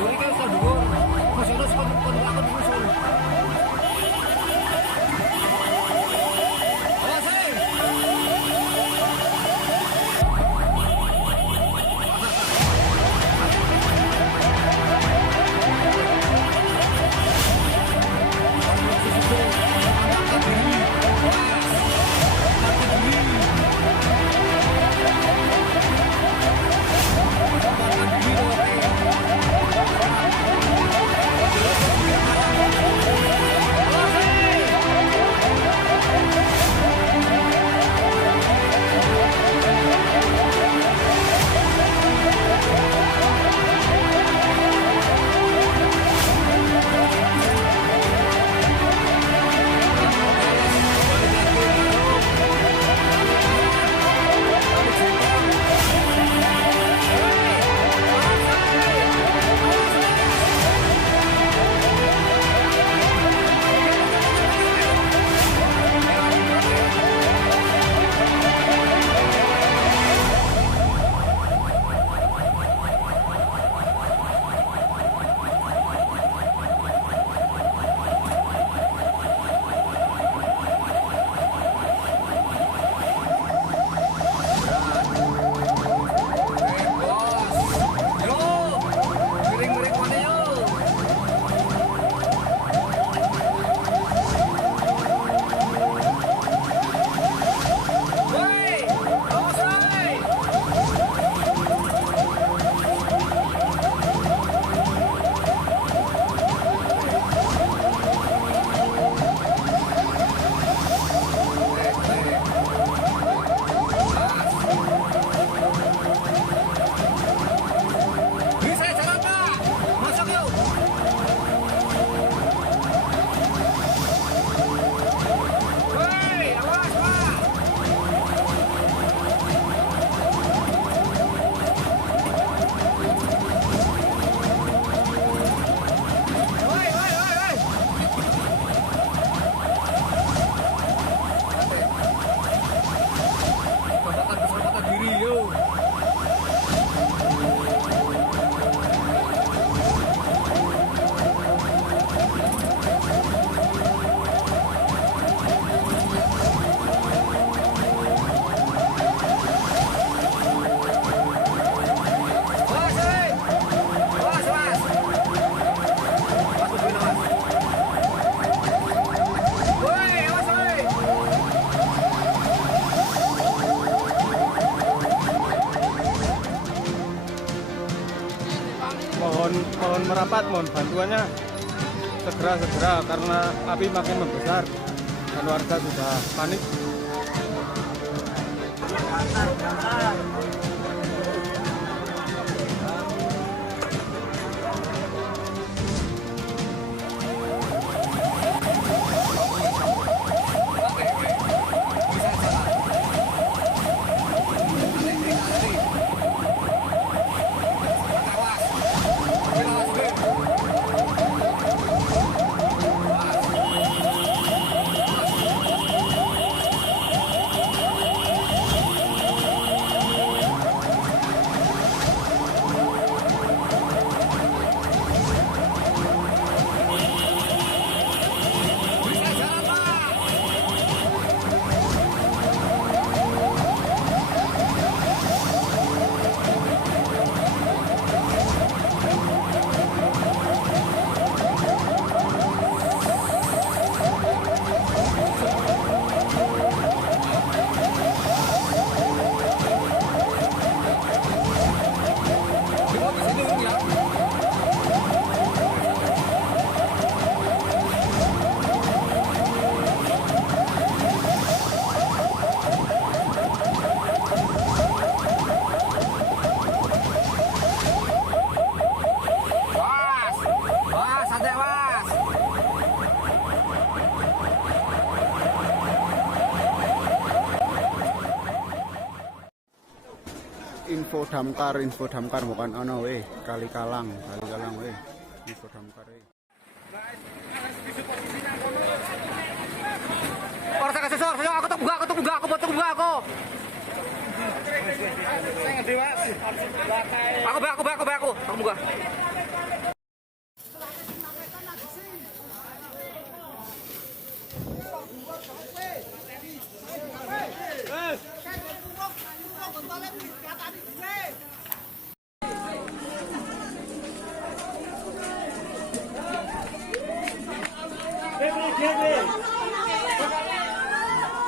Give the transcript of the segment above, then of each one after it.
dhuwur iki iso dhuwur. Terus kon aku nyusul. Awas e. Mohon merapat, mohon bantuannya segera karena api makin membesar dan warga sudah panik. info damkar bukan ono weh kali kalang weh info damkar weh. Orang saya sesor, aku tak buka, aku buat buka aku. Aku buka.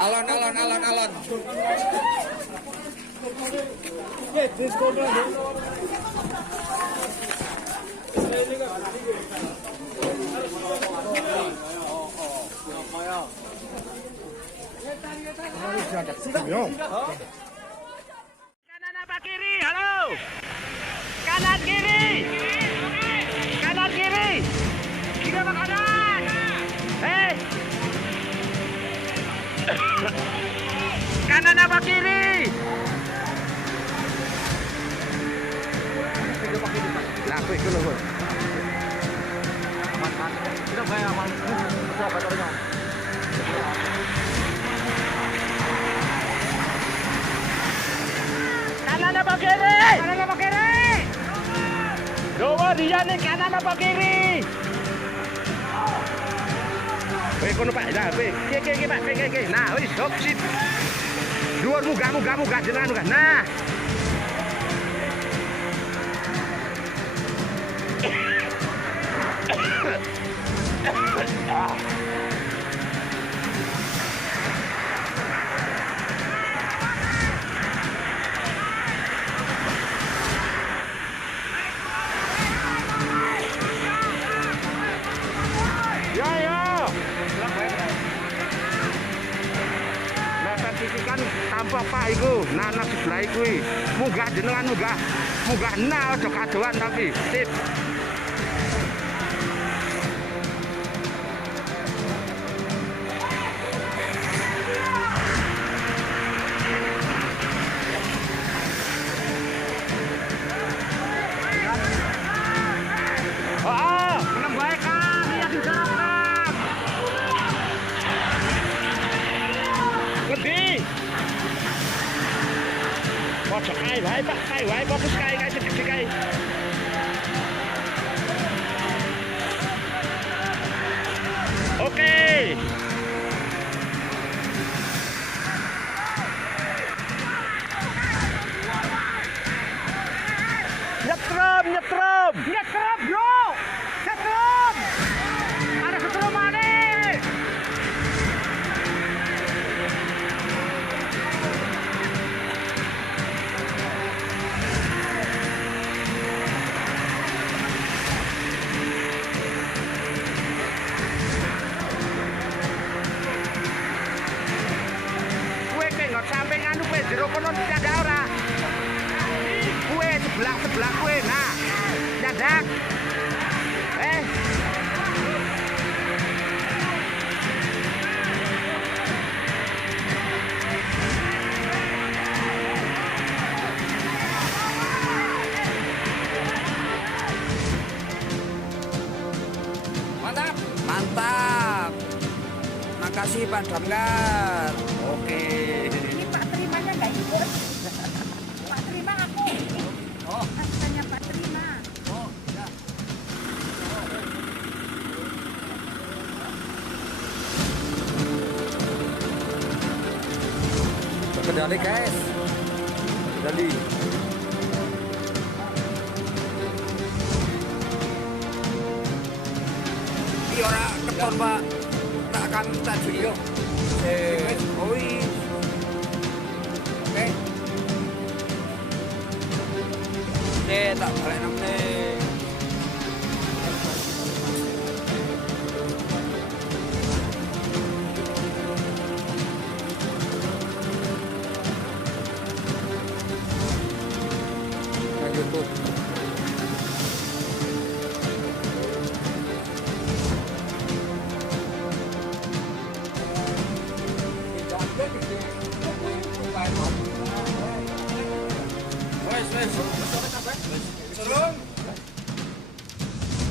Alon, alon, alon, alon. Kanan apa kiri? Halo. Kanan kiri. Kanan kiri. Kiri apa kanan? Kanan apa kiri? Lah, kowe iku lho. Kita bayar aman. Siapa motornya? Kanan apa kiri? Kanan apa kiri? Coba dia nih kanan apa kiri? Weh kono Pak, nah weh, ki Pak, ki. Nah, wis hop sit. Dhuwur munggah jenengan munggah. Nah. Kan tampak Pak iku, nah sebelah iku munggah jenengan munggah nah aja kadoan tapi sip. Menang baik kan, iya diserang. Ngendi? Pojok kae wae Pak, kae wae fokus kae gede kae. Oke. Nyetrum bro. Nyetrum. Ada setrum mana? Sampai nganu kue jero kono nyadak ora. Kue sebelah kue nah. Nyadak. Mantap. Makasih Pak Damkar. Oke. Ini Pak Terimanya nggak ikut. Pak Terima aku. Oh. Tanya Pak Terima. Oh, ya. Kendali guys. Kendali. Ini orang keton Pak. Tak akan tak video. Oke. Oke, tak balik namanya.